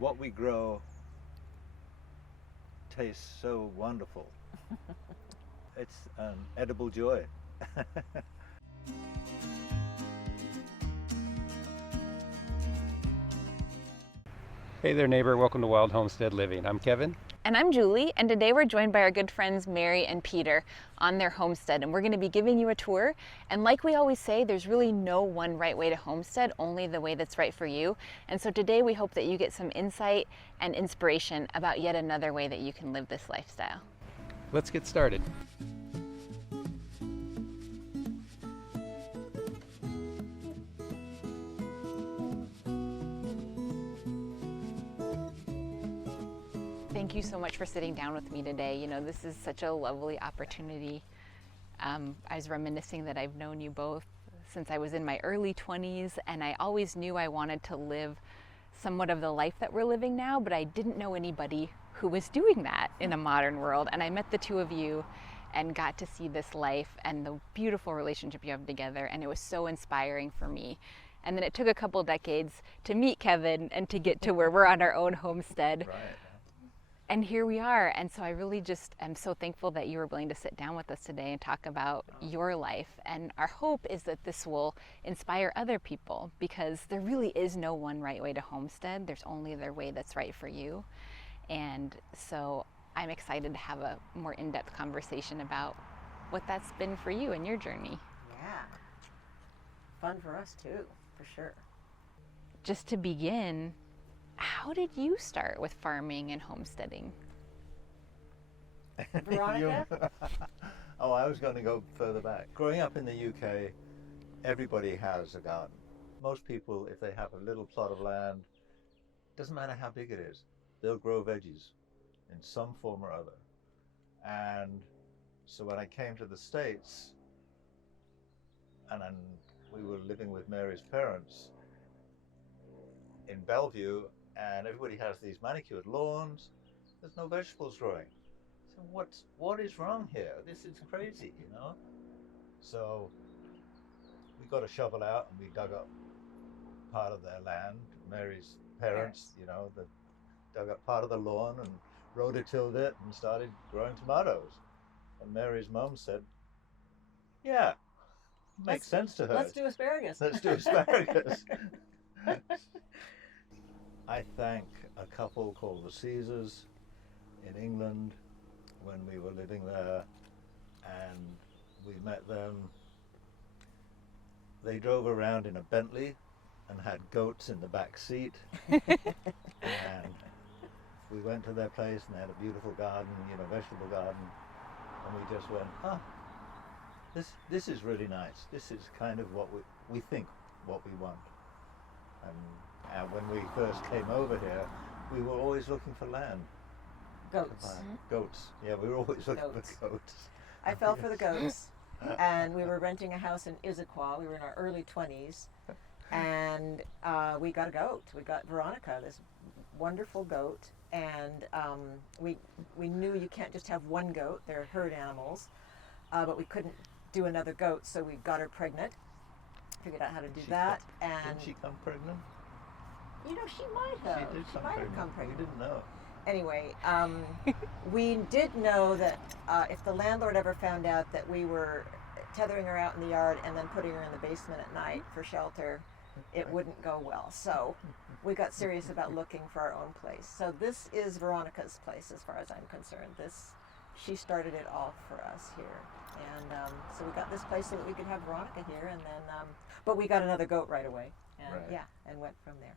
what we grow tastes so wonderful. It's an edible joy. Hey there, neighbor. Welcome to Wild Homestead Living. I'm Kevin. And I'm Julie, and today we're joined by our good friends Mary and Peter on their homestead, and we're going to be giving you a tour. And like we always say, there's really no one right way to homestead, only the way that's right for you. And so today we hope that you get some insight and inspiration about yet another way that you can live this lifestyle. Let's get started. Thank you so much for sitting down with me today. You know, this is such a lovely opportunity. I was reminiscing that I've known you both since I was in my early 20s, and I always knew I wanted to live somewhat of the life that we're living now, but I didn't know anybody who was doing that in a modern world. And I met the two of you and got to see this life and the beautiful relationship you have together, and it was so inspiring for me. And then it took a couple decades to meet Kevin and to get to where we're on our own homestead. Right. And here we are. And so I really just am so thankful that you were willing to sit down with us today and talk about your life. And our hope is that this will inspire other people, because there really is no one right way to homestead. There's only the way that's right for you. And so I'm excited to have a more in-depth conversation about what that's been for you and your journey. Yeah. Fun for us too, for sure. Just to begin, how did you start with farming and homesteading? Veronica? Oh, I was going to go further back. Growing up in the UK, everybody has a garden. Most people, if they have a little plot of land, doesn't matter how big it is, they'll grow veggies in some form or other. And so when I came to the States, and then we were living with Mary's parents in Bellevue, and everybody has these manicured lawns, there's no vegetables growing. So what is wrong here? This is crazy, you know? So we got a shovel out and we dug up part of their land. Mary's parents, you know, that dug up part of the lawn and rototilled it and started growing tomatoes. And Mary's mom said, yeah, makes sense to her. Let's do asparagus. Let's do asparagus. I thank a couple called the Caesars in England when we were living there, and we met them. They drove around in a Bentley and had goats in the back seat. And we went to their place and they had a beautiful garden, you know, vegetable garden. And we just went, this is really nice. This is kind of what we think, what we want. And when we first came over here, we were always looking for land. Goats. Goats. Yeah, we were always looking Goats. for goats. I fell for the goats, and we were renting a house in Issaquah. We were in our early 20s, and we got a goat. We got Veronica, this wonderful goat, and we knew you can't just have one goat. They're herd animals, but we couldn't do another goat, so we got her pregnant. Figured out how to do that, and didn't she come pregnant? you know, she might have. She did come might pregnant. have come pregnant. We didn't know. Anyway, we did know that if the landlord ever found out that we were tethering her out in the yard and then putting her in the basement at night for shelter, it wouldn't go well. So we got serious about looking for our own place. So this is Veronica's place as far as I'm concerned. She started it all for us here. And so we got this place so that we could have Veronica here, and then, but we got another goat right away. And Right. yeah, and went from there.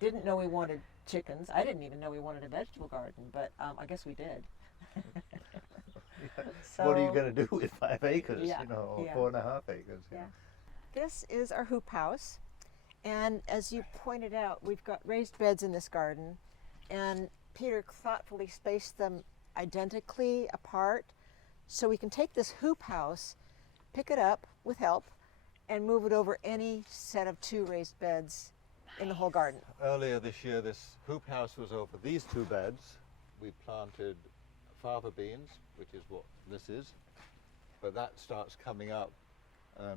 Didn't know we wanted chickens. I didn't even know we wanted a vegetable garden, but I guess we did. So, what are you going to do with 5 acres, Yeah, you know, or yeah. 4.5 acres? Yeah. This is our hoop house, and as you pointed out, we've got raised beds in this garden, and Peter thoughtfully spaced them identically apart so we can take this hoop house, pick it up with help, and move it over any set of 2 raised beds in the whole garden. Earlier this year, this hoop house was over these 2 beds. We planted fava beans, which is what this is, but that starts coming up.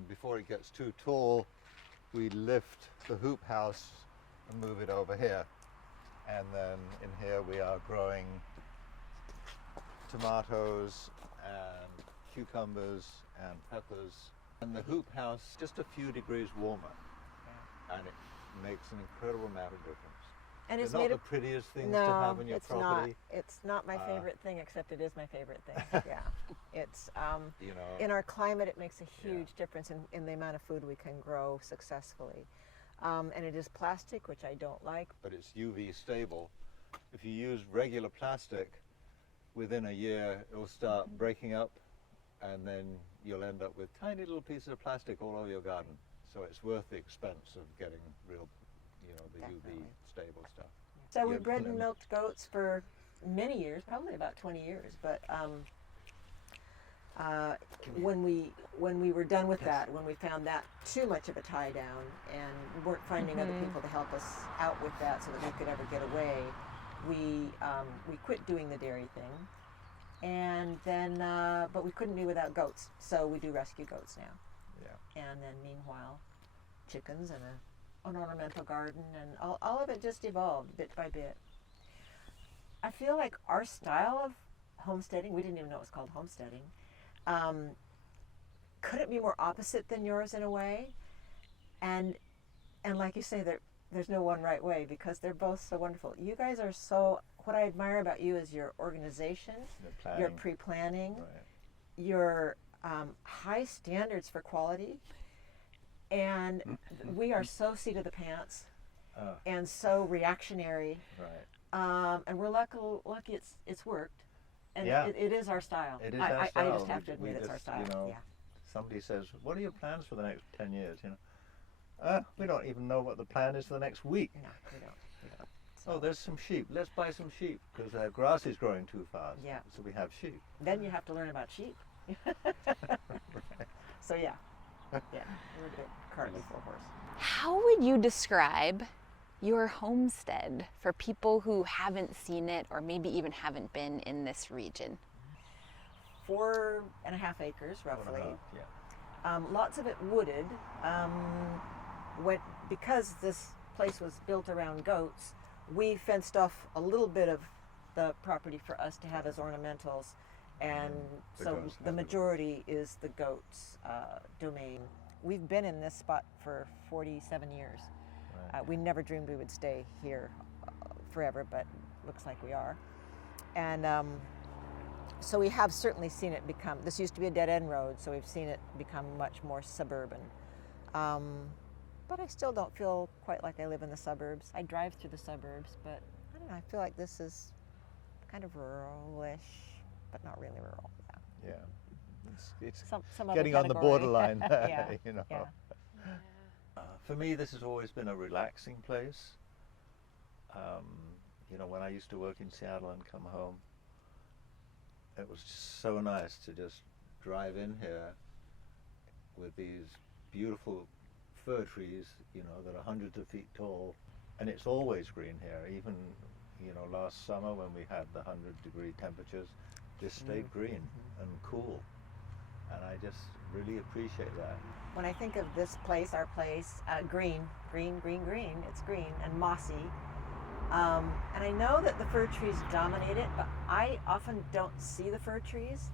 Before it gets too tall, we lift the hoop house and move it over here. And then in here we are growing tomatoes and cucumbers and peppers. And the hoop house just a few degrees warmer, and it makes an incredible amount of difference. And They're it's not made the of prettiest things no, to have on your it's property. not. It's not my favorite thing, except it is my favorite thing. Yeah, it's You know, in our climate, it makes a huge difference in the amount of food we can grow successfully. And it is plastic, which I don't like. but it's UV stable. If you use regular plastic, within a year it'll start breaking up, and then you'll end up with tiny little pieces of plastic all over your garden. So it's worth the expense of getting real, you know, the Definitely. UV stable stuff. So we Yeah, bred you and know. milked goats for many years, probably about 20 years. But when we were done with that, when we found that too much of a tie down and weren't finding other people to help us out with that so that we could ever get away, we quit doing the dairy thing. And then, but we couldn't be without goats, so we do rescue goats now. Yeah. And then meanwhile, chickens and an ornamental garden, and all of it just evolved bit by bit. I feel like our style of homesteading, we didn't even know it was called homesteading, couldn't be more opposite than yours in a way. And like you say, there's no one right way because they're both so wonderful. You guys are so, what I admire about you is your organization, your pre-planning, your high standards for quality, and we are so seat of the pants and so reactionary. Right. And we're lucky it's worked, and Yeah. it is our style. It is our I style. just have to We admit it's our just, style. you know, Yeah. Somebody says, "What are your plans for the next 10 years?" You know, we don't even know what the plan is for the next week. No, we don't. Oh, there's some sheep. Let's buy some sheep because grass is growing too fast. Yeah. So we have sheep. Then you have to learn about sheep. So yeah, we're a bit cart before horse. How would you describe your homestead for people who haven't seen it or maybe even haven't been in this region? 4.5 acres, roughly. Yeah. Lots of it wooded. Because this place was built around goats, we fenced off a little bit of the property for us to have as ornamentals, and The so goats the have to- majority is the goats' domain. We've been in this spot for 47 years. Right. We never dreamed we would stay here forever, but looks like we are. And so we have certainly seen it become, this used to be a dead-end road, so we've seen it become much more suburban. But I still don't feel quite like I live in the suburbs. I drive through the suburbs, but I don't know, I feel like this is kind of rural-ish, but not really rural. Yeah. Yeah. It's Some other getting on the category. borderline there, Yeah, you know. yeah. For me, this has always been a relaxing place. You know, when I used to work in Seattle and come home, it was just so nice to just drive in here with these beautiful fir trees, you know, that are hundreds of feet tall, and it's always green here. Even, you know, last summer when we had the 100-degree temperatures, this stayed green and cool, and I just really appreciate that. When I think of this place, our place, green, it's green and mossy. And I know that the fir trees dominate it, but I often don't see the fir trees.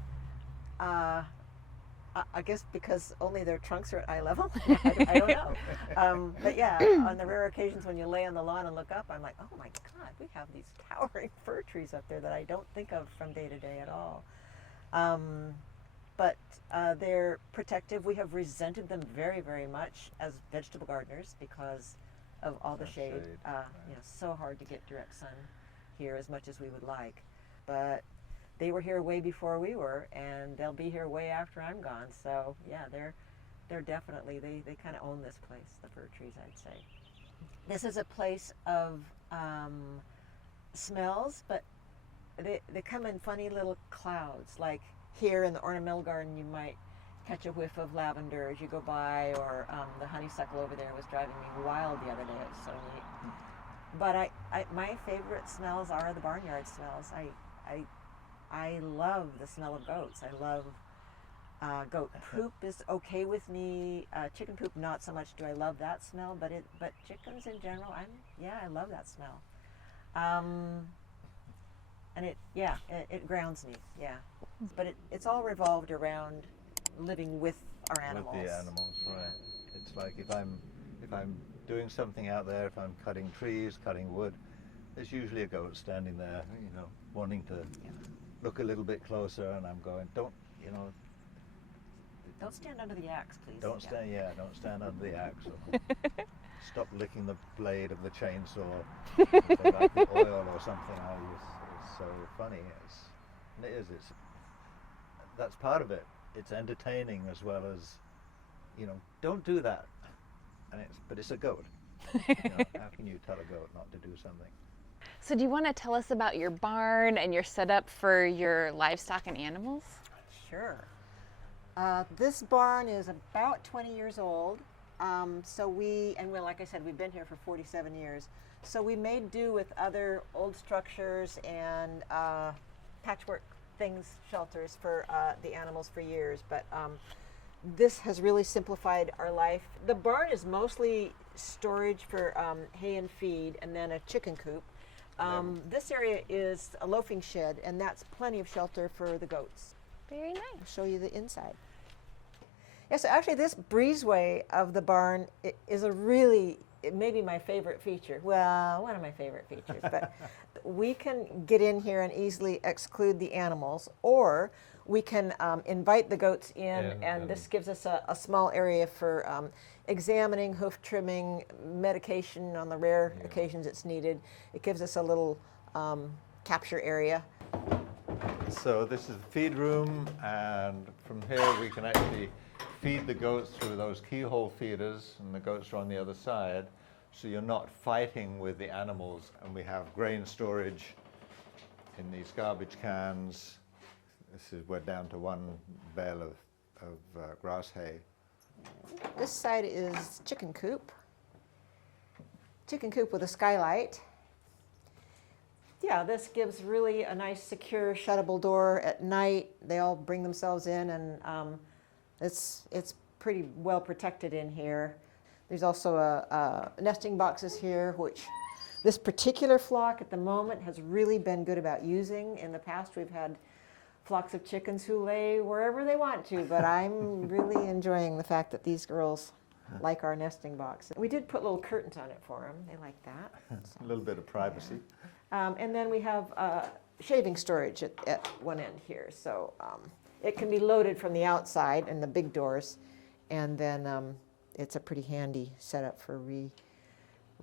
I guess because only their trunks are at eye level. I don't know. But yeah, on the rare occasions when you lay on the lawn and look up, I'm like, oh my God, we have these towering fir trees up there that I don't think of from day to day at all. But they're protective. We have resented them very, very much as vegetable gardeners because of all the That shade. shade, You know, so hard to get direct sun here as much as we would like. But they were here way before we were, and they'll be here way after I'm gone. So yeah, they're definitely, they kind of own this place, the fir trees, I'd say. This is a place of smells, but they come in funny little clouds. Like here in the ornamental garden, you might catch a whiff of lavender as you go by, or the honeysuckle over there was driving me wild the other day. It was so neat. But my favorite smells are the barnyard smells. I love the smell of goats. I love Goat poop is okay with me. Chicken poop, not so much. Do I love that smell? But chickens in general, I love that smell. And it grounds me. Yeah, but it's all revolved around living with our animals. With the animals, right? It's like if I'm doing something out there, if I'm cutting trees, cutting wood, there's usually a goat standing there, wanting to look a little bit closer, and I'm going, don't stand under the axe, please. Don't stand under the axe. Or stop licking the blade of the chainsaw. They like the oil or something. It's so funny. That's part of it. It's entertaining as well as, don't do that. But it's a goat. How can you tell a goat not to do something? So do you want to tell us about your barn and your setup for your livestock and animals? Sure. This barn is about 20 years old. Like I said, we've been here for 47 years. So we made do with other old structures and patchwork shelters for the animals for years. But this has really simplified our life. The barn is mostly storage for hay and feed, and then a chicken coop. This area is a loafing shed, and that's plenty of shelter for the goats. Very nice. I'll show you the inside. Yeah, so actually this breezeway of the barn is it may be my favorite feature. Well, one of my favorite features, but we can get in here and easily exclude the animals, or we can invite the goats in, and this gives us a small area for examining, hoof trimming, medication on the rare occasions it's needed. It gives us a little capture area. So this is the feed room, and from here we can actually feed the goats through those keyhole feeders, and the goats are on the other side, so you're not fighting with the animals. And we have grain storage in these garbage cans. We're down to one bale of grass hay. This side is chicken coop. Chicken coop with a skylight. Yeah, this gives really a nice, secure, shuttable door at night. They all bring themselves in, and it's pretty well protected in here. There's also a nesting boxes here, which this particular flock at the moment has really been good about using. In the past, we've had flocks of chickens who lay wherever they want to, but I'm really enjoying the fact that these girls like our nesting box. We did put little curtains on it for them. They like that. A little bit of privacy. Yeah. And then we have shaving storage at one end here. So it can be loaded from the outside and the big doors, and then it's a pretty handy setup for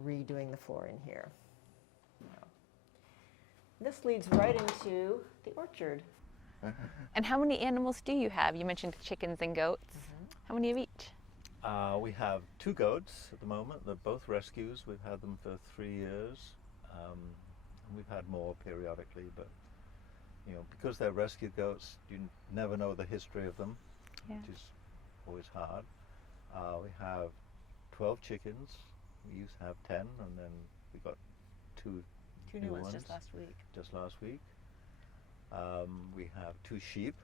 redoing the floor in here. This leads right into the orchard. And how many animals do you have? You mentioned chickens and goats. How many of each? We have 2 goats at the moment. They're both rescues. We've had them for 3 years. We've had more periodically, but because they're rescue goats, you never know the history of them, which is always hard. We have 12 chickens. We used to have 10, and then we got two new ones just last week. We have 2 sheep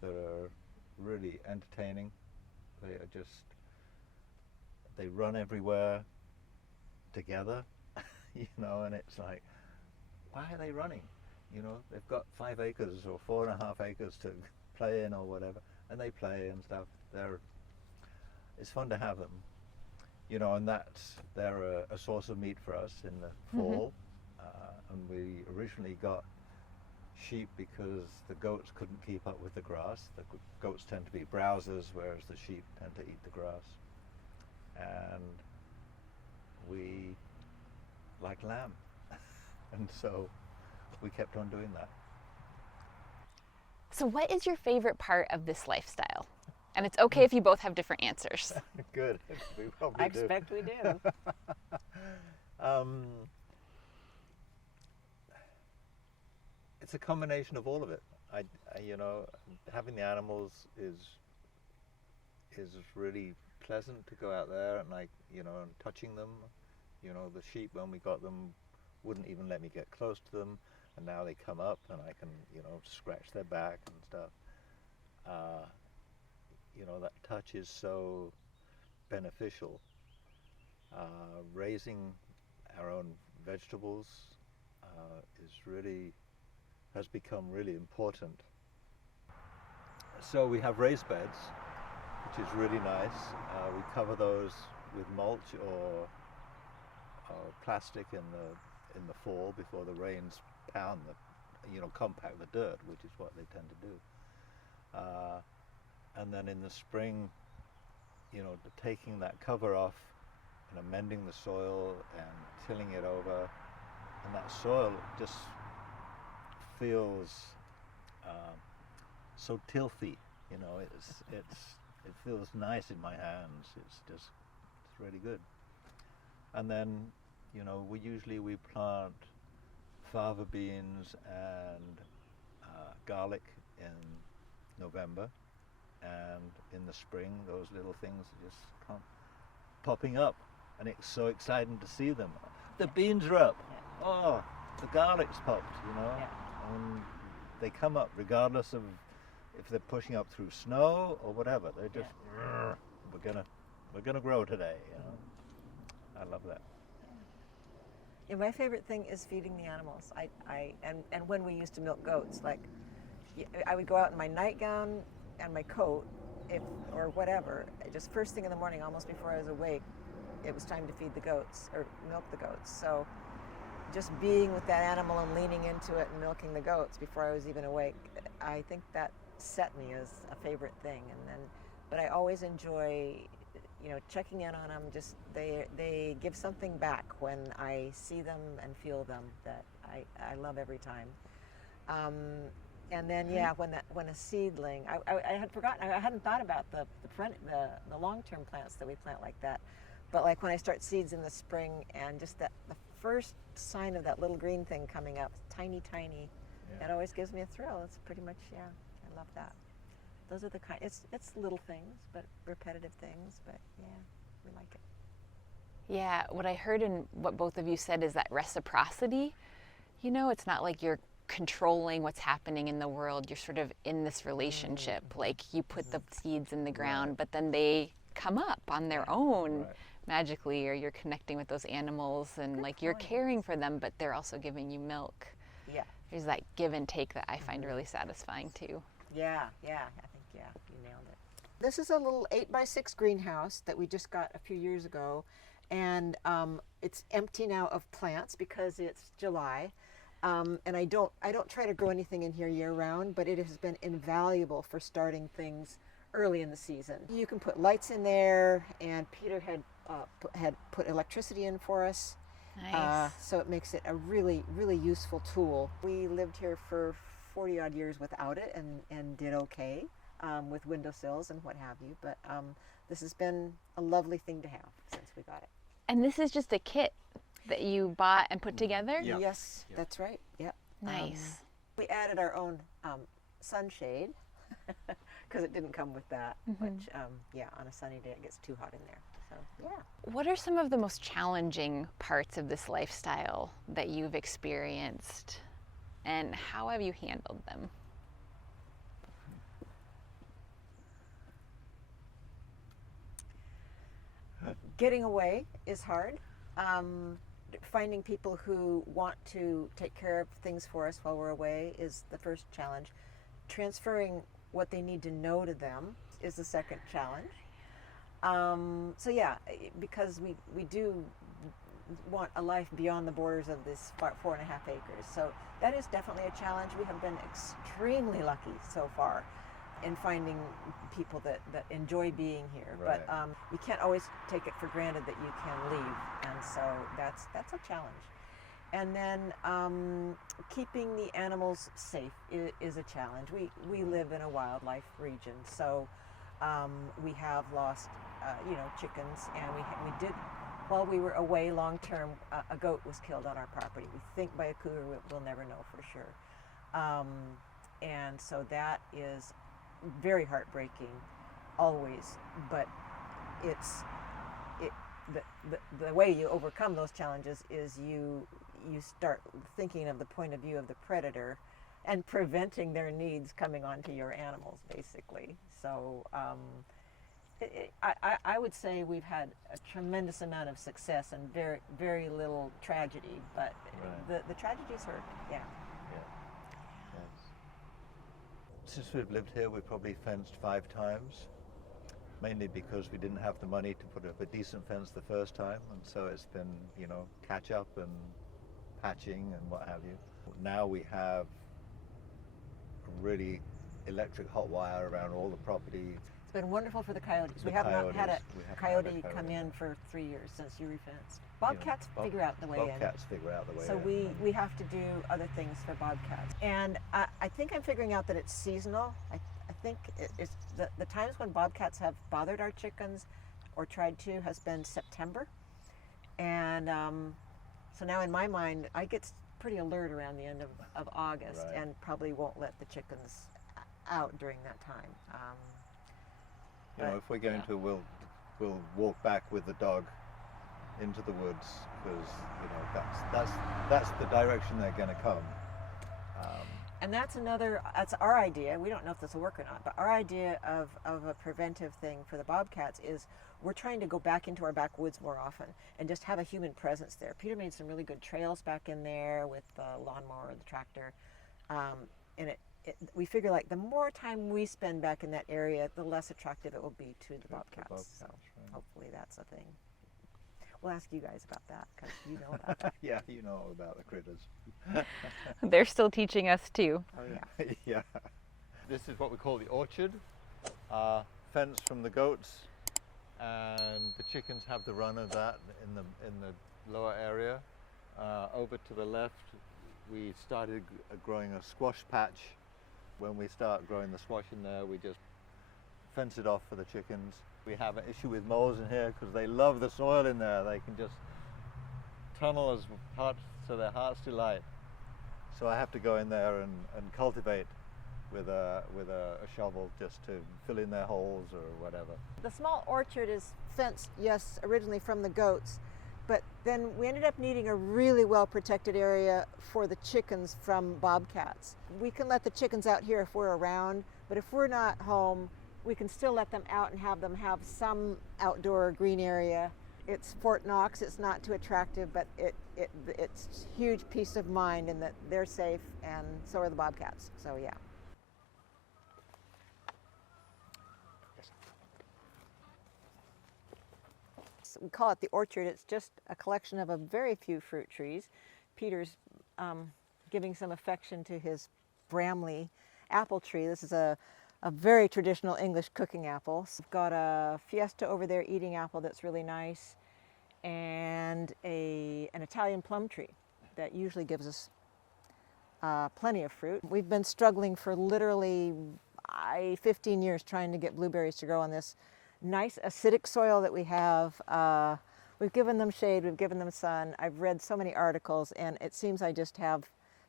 that are really entertaining. They run everywhere together, and it's like, why are they running? They've got 5 acres or 4.5 acres to play in or whatever, and they play and stuff. It's fun to have them, and they're a source of meat for us in the fall. And we originally got sheep because the goats couldn't keep up with the grass. The goats tend to be browsers, whereas the sheep tend to eat the grass. And we like lamb, and so we kept on doing that. So what is your favorite part of this lifestyle? And it's okay if you both have different answers. Good. We probably I expect we do. It's a combination of all of it. Having the animals is really pleasant to go out there and and touching them. The sheep, when we got them, wouldn't even let me get close to them, and now they come up and I can scratch their back and stuff. that touch is so beneficial. Raising our own vegetables has become really important. So we have raised beds, which is really nice. We cover those with mulch or plastic in the fall before the rains pound compact the dirt, which is what they tend to do. And then in the spring, taking that cover off and amending the soil and tilling it over, and that soil just feels so tilthy. It feels nice in my hands. It's really good. And then we plant fava beans and garlic in November, and in the spring those little things just come popping up, and it's so exciting to see them. The beans are up. Oh, the garlic's popped, and they come up regardless of if they're pushing up through snow or whatever. They're just we're gonna grow today. I love that. Yeah, my favorite thing is feeding the animals. And when we used to milk goats, like I would go out in my nightgown and my coat, or whatever, just first thing in the morning, almost before I was awake, it was time to feed the goats or milk the goats. So just being with that animal and leaning into it and milking the goats before I was even awake, I think that set me as a favorite thing. But I always enjoy checking in on them. Just they give something back when I see them and feel them that I love every time. And then when a seedling, I had forgotten, I hadn't thought about the long-term plants that we plant like that. But like when I start seeds in the spring, and just the first sign of that little green thing coming up, tiny, that always gives me a thrill. It's pretty much, I love that. Those are the kind, it's little things, but repetitive things, but yeah, we like it. Yeah, what I heard in what both of you said is that reciprocity. It's not like you're controlling what's happening in the world. You're sort of in this relationship. Like you put the seeds in the ground, but then they come up on their own magically, or you're connecting with those animals, and like you're caring for them, but they're also giving you milk. Yeah. There's that give and take that I find really satisfying too. Yeah, I think, you nailed it. This is a little 8x6 greenhouse that we just got a few years ago, and it's empty now of plants because it's July. And I don't try to grow anything in here year round, but it has been invaluable for starting things early in the season. You can put lights in there, and Peter had put electricity in for us. Nice. So it makes it a really, really useful tool. We lived here for 40 odd years without it, and did okay with windowsills and what have you. But this has been a lovely thing to have since we got it. And this is just a kit that you bought and put together? Yeah. Yes, that's right. Yep. Nice. We added our own sunshade because it didn't come with that. Which, on a sunny day it gets too hot in there. So, yeah. What are some of the most challenging parts of this lifestyle that you've experienced, and how have you handled them? Getting away is hard. Finding people who want to take care of things for us while we're away is the first challenge. Transferring what they need to know to them is the second challenge. Because we do want a life beyond the borders of this 4.5 acres. So that is definitely a challenge. We have been extremely lucky so far in finding people that enjoy being here. Right. But you can't always take it for granted that you can leave. And so that's a challenge. And then keeping the animals safe is a challenge. We live in a wildlife region, so we have lost chickens, and we did, while we were away long term, a goat was killed on our property. We think by a cougar, we'll never know for sure. And so that is very heartbreaking, always. But the way you overcome those challenges is you start thinking of the point of view of the predator, and preventing their needs coming onto your animals, basically. So I would say we've had a tremendous amount of success and very, very little tragedy, but the tragedies hurt, yeah. Yes. Since we've lived here, we've probably fenced 5 times, mainly because we didn't have the money to put up a decent fence the first time, and so it's been, you know, catch up and patching and what have you. Now we have really electric hot wire around all the property. It's been wonderful for the coyotes. The We have not had a we haven't coyote had a come coyote. in for 3 years since you refenced. Bobcats figure out the way in. Bobcats figure out the way So in. we have to do other things for bobcats. And I think I'm figuring out that it's seasonal. I think it's the times when bobcats have bothered our chickens or tried to has been September. And so now in my mind, I get pretty alert around the end of August and probably won't let the chickens out during that time. You know, if we're going to, we'll walk back with the dog into the woods, because you know that's the direction they're going to come. And that's our idea. We don't know if this will work or not, but our idea of a preventive thing for the bobcats is we're trying to go back into our backwoods more often and just have a human presence there. Peter made some really good trails back in there with the lawnmower or the tractor, and we figure like the more time we spend back in that area, the less attractive it will be to the bobcats. So hopefully that's a thing. We'll ask you guys about that because you know about that. Yeah, you know all about the critters. They're still teaching us too. Oh yeah. Yeah. This is what we call the orchard. Fence from the goats, and the chickens have the run of that in the lower area. Over to the left, we started growing a squash patch. When we start growing the squash in there, we just fence it off for the chickens. We have an issue with moles in here because they love the soil in there. They can just tunnel as hard to their heart's delight. So I have to go in there and cultivate with a shovel just to fill in their holes or whatever. The small orchard is fenced, yes, originally from the goats, but then we ended up needing a really well protected area for the chickens from bobcats. We can let the chickens out here if we're around, but if we're not home, we can still let them out and have them have some outdoor green area. It's Fort Knox, it's not too attractive, but it's huge peace of mind in that they're safe and so are the bobcats, so yeah. We call it the orchard. It's just a collection of a very few fruit trees. Peter's giving some affection to his Bramley apple tree. This is a very traditional English cooking apple. So we've got a Fiesta over there eating apple that's really nice, and an Italian plum tree that usually gives us plenty of fruit. We've been struggling for literally 15 years trying to get blueberries to grow on this nice acidic soil that we have. We've given them shade, we've given them sun. I've read so many articles and it seems I just have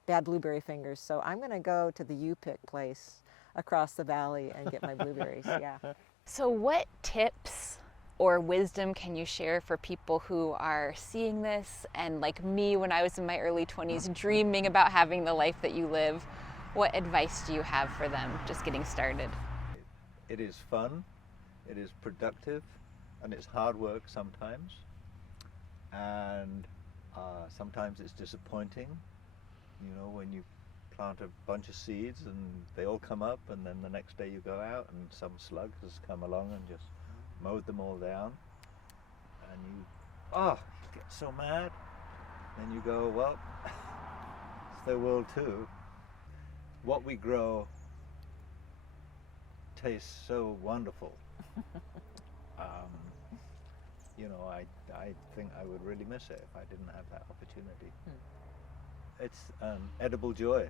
bad blueberry fingers. So I'm gonna go to the Outtake place across the valley and get my blueberries, yeah. So what tips or wisdom can you share for people who are seeing this and like me when I was in my early 20s dreaming about having the life that you live? What advice do you have for them just getting started? It is fun. It is productive, and it's hard work sometimes, and sometimes it's disappointing, you know, when you plant a bunch of seeds and they all come up, and then the next day you go out and some slug has come along and just mowed them all down, and you get so mad. Then you go, well, it's their world too. What we grow tastes so wonderful. You know, I think I would really miss it if I didn't have that opportunity. It's an edible joy.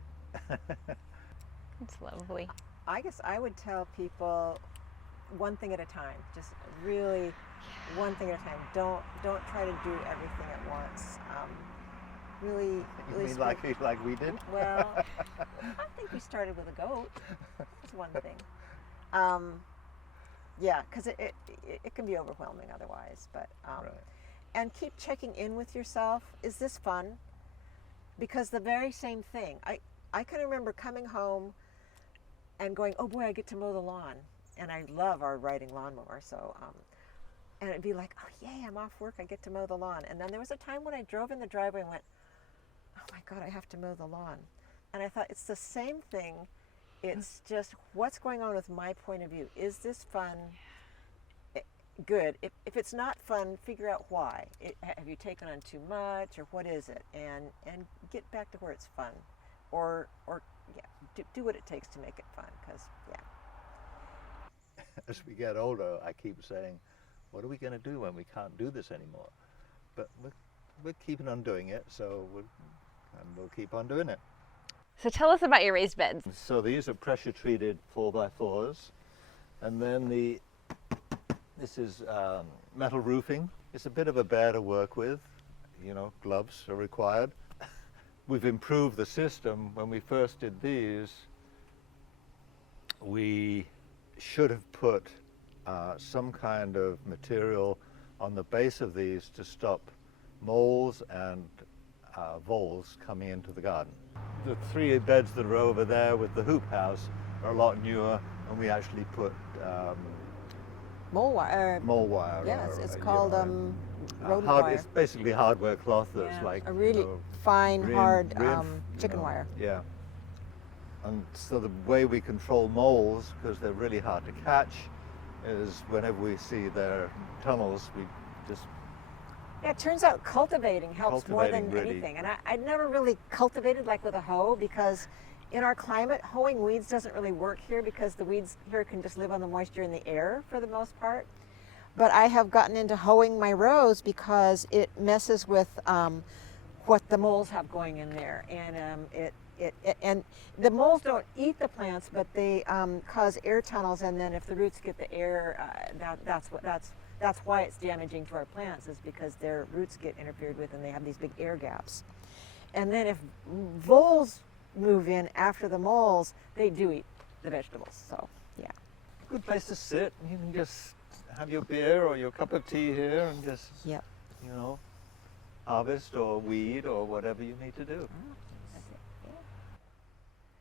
It's lovely. I guess I would tell people one thing at a time, just really one thing at a time. Don't try to do everything at once. Really You mean like we did? Well, I think we started with a goat. That's one thing. Yeah, because it can be overwhelming otherwise. But Right. and keep checking in with yourself. Is this fun? Because the very same thing. I can remember coming home and going, oh boy, I get to mow the lawn. And I love our riding lawnmower. So, and it'd be like, oh yay, I'm off work, I get to mow the lawn. And then there was a time when I drove in the driveway and went, oh my God, I have to mow the lawn. And I thought, it's the same thing. It's just what's going on with my point of view. Is this fun? Good. If it's not fun, figure out why. Have you taken on too much, or what is it? And get back to where it's fun, or yeah, do what it takes to make it fun. Because yeah. As we get older, I keep saying, what are we going to do when we can't do this anymore? But we're keeping on doing it, so we'll keep on doing it. So tell us about your raised beds. So these are pressure treated 4x4s, and then this is metal roofing. It's a bit of a bear to work with, gloves are required. We've improved the system. When we first did these, we should have put some kind of material on the base of these to stop moles and voles coming into the garden. The 3 beds that are over there with the hoop house are a lot newer, and we actually put Mole wire. mole wire. Yes, or, it's called rodent wire. It's basically hardware cloth that's Yeah, like a really fine, hard chicken you know, wire. Yeah. And so the way we control moles, because they're really hard to catch, is whenever we see their tunnels, we just Yeah, it turns out cultivating helps more than Cultivating really- anything. And I'd never really cultivated like with a hoe, because in our climate, hoeing weeds doesn't really work here, because the weeds here can just live on the moisture in the air for the most part. But I have gotten into hoeing my rows because it messes with what the moles have going in there. And and the moles don't eat the plants, but they cause air tunnels. And then if the roots get the air, that's why it's damaging to our plants, is because their roots get interfered with and they have these big air gaps. And then if voles move in after the moles, they do eat the vegetables. So yeah. good place to sit. You can just have your beer or your cup of tea here and just Yep. harvest or weed or whatever you need to do. That's it. Yeah.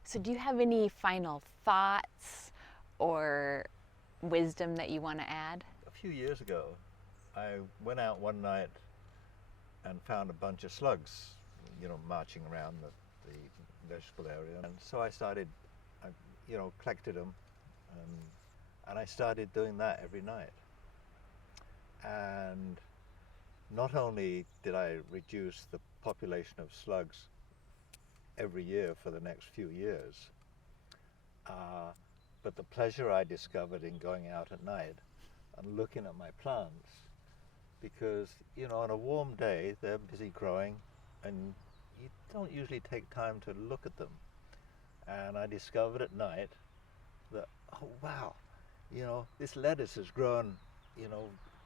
So do you have any final thoughts or wisdom that you want to add? A few years ago, I went out one night and found a bunch of slugs, marching around the vegetable area. And so I started, collected them, and I started doing that every night. And not only did I reduce the population of slugs every year for the next few years, but the pleasure I discovered in going out at night and looking at my plants, because on a warm day they're busy growing and you don't usually take time to look at them. And I discovered at night that, oh wow, this lettuce has grown,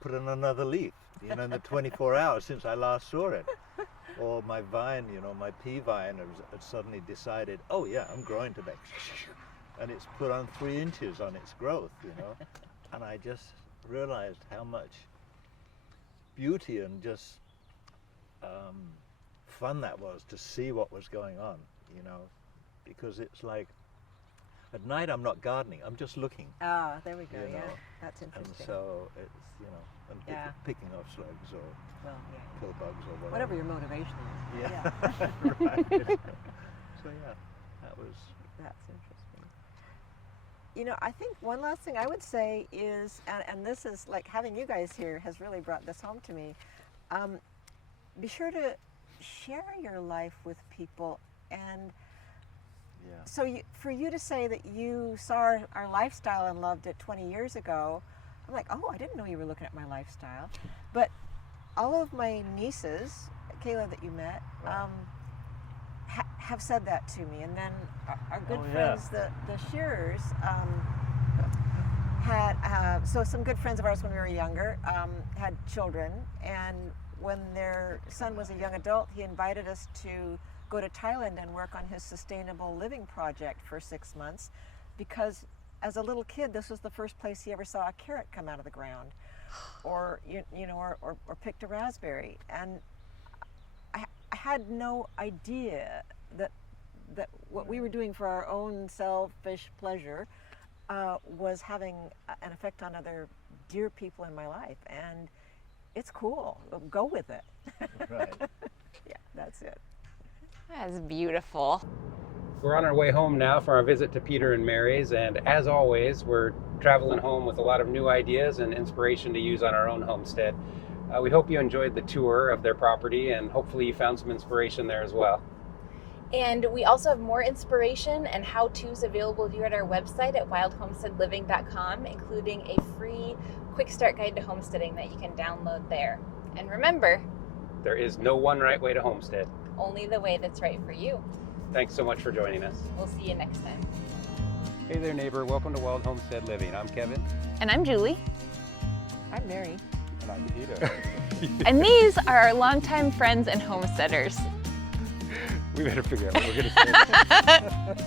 put in another leaf, in the 24 hours since I last saw it. Or my vine, my pea vine had suddenly decided, oh yeah, I'm growing today. And it's put on 3 inches on its growth, And I just realized how much beauty and just fun that was to see what was going on, because it's like, at night I'm not gardening, I'm just looking. Ah, there we go. Yeah, that's And interesting. so it's, and Yeah. picking off slugs or Well, yeah. pill bugs or Whatever your motivation is. Yeah. Right. So yeah, that was. That's interesting. I think one last thing I would say is, and this is like having you guys here has really brought this home to me, be sure to share your life with people. And Yeah. so for you to say that you saw our lifestyle and loved it 20 years ago, I'm like, oh, I didn't know you were looking at my lifestyle. But all of my nieces, Kayla that you met, Right. have said that to me. And then our good Oh, yeah. friends, the Shearers, had, so some good friends of ours when we were younger had children. And when their son was a young adult, he invited us to go to Thailand and work on his sustainable living project for 6 months, because as a little kid, this was the first place he ever saw a carrot come out of the ground, or or picked a raspberry. And I had no idea that that what we were doing for our own selfish pleasure was having an effect on other dear people in my life, and it's cool. Go with it. Right. Yeah, that's it. That's beautiful. We're on our way home now from our visit to Peter and Mary's, and as always, we're traveling home with a lot of new ideas and inspiration to use on our own homestead. We hope you enjoyed the tour of their property, and hopefully you found some inspiration there as well. And we also have more inspiration and how-tos available to you at our website at wildhomesteadliving.com, including a free quick start guide to homesteading that you can download there. And remember, There is no one right way to homestead. only the way that's right for you. Thanks so much for joining us. We'll see you next time. Hey there, neighbor. Welcome to Wild Homestead Living. I'm Kevin. And I'm Julie. I'm Mary. And I'm Peter. And these are our longtime friends and homesteaders. We better figure out what we're going to say.